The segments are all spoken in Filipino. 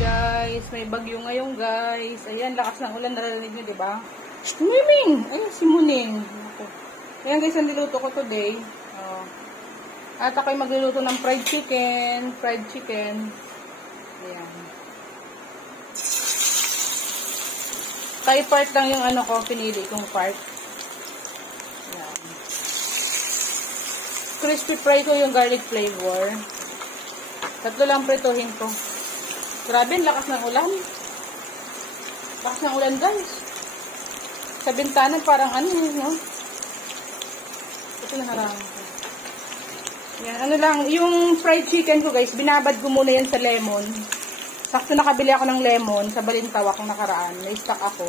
guys. May bagyo ngayon guys. Ayan, lakas ng ulan. Narinig nyo, diba? Muning! Ayun, si Muning. Ayan guys, ang niluto ko today. At ako'y magluluto ng fried chicken. Fried chicken. Ayan. Thai part lang yung ano ko, pinili kong part. Ayan. Crispy fry ko yung garlic flavor. Tatlo lang prituhin ko. Grabe, lakas ng ulan. Lakas ng ulan guys. Sa bintana parang ano yun, no? Ito na harangan ko. Yan, ano lang, yung fried chicken ko guys, binabad ko muna yan sa lemon. Sakto nakabili ako ng lemon sa Balintawak kung nakaraan. May stock ako.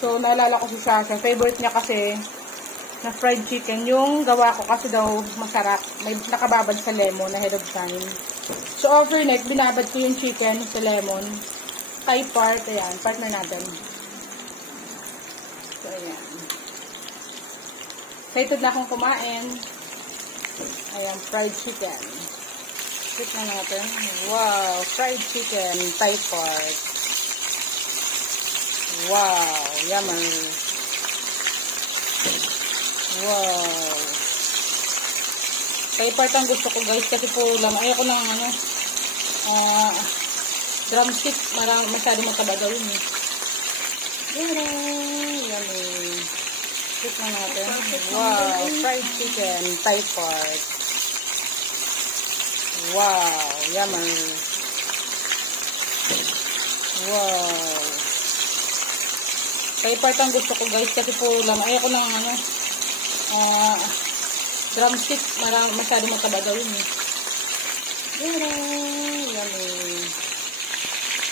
So, naalala ko si Sasha. Favorite niya kasi na fried chicken. Yung gawa ko kasi daw masarap. May nakababad sa lemon ahead of time. So, overnight, binabad ko yung chicken sa lemon. Thai part, ayan, partner natin. So, ayan. Excited na akong kumain. Ayan, fried chicken. Check na natin. Wow, fried chicken, Thai part. Wow, yummy. Wow. Thai part ang gusto ko guys kasi puro lang. Ayoko ng ano, drumstick. Masyado magkaba daw yun eh. Yummy. Check na natin. Wow, fried chicken, Thai part. Wow, yummy. Wow. Thai part ang gusto ko guys kasi puro lang. Ayoko ng ano, drumstick. Masyado magkaba daw yun eh. Yummy.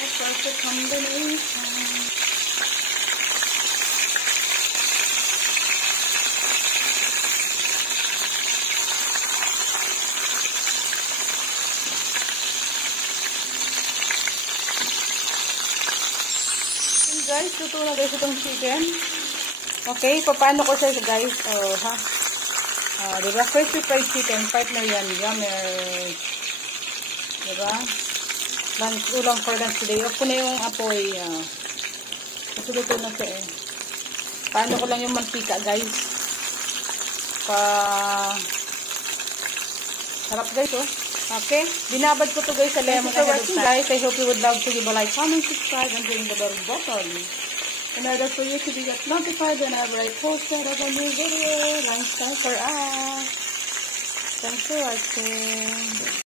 A perfect combination. Guys, luto na guys itong chicken. Okay, paano ko siya guys? Diba? Crispy fried chicken, partner yan. Yummer. Diba? Ulang for lunch today. Off ko na yung apoy. Kasi luto na siya eh. Paano ko lang yung mantika guys. Sarap guys oh. Okay, binabad ko to guys sa lemon ahead of time. Guys, I hope you would love to give a like, comment, subscribe, and ring the bell button in order for you to be notified whenever I post a new video. Lunchtime for us. Thanks for watching.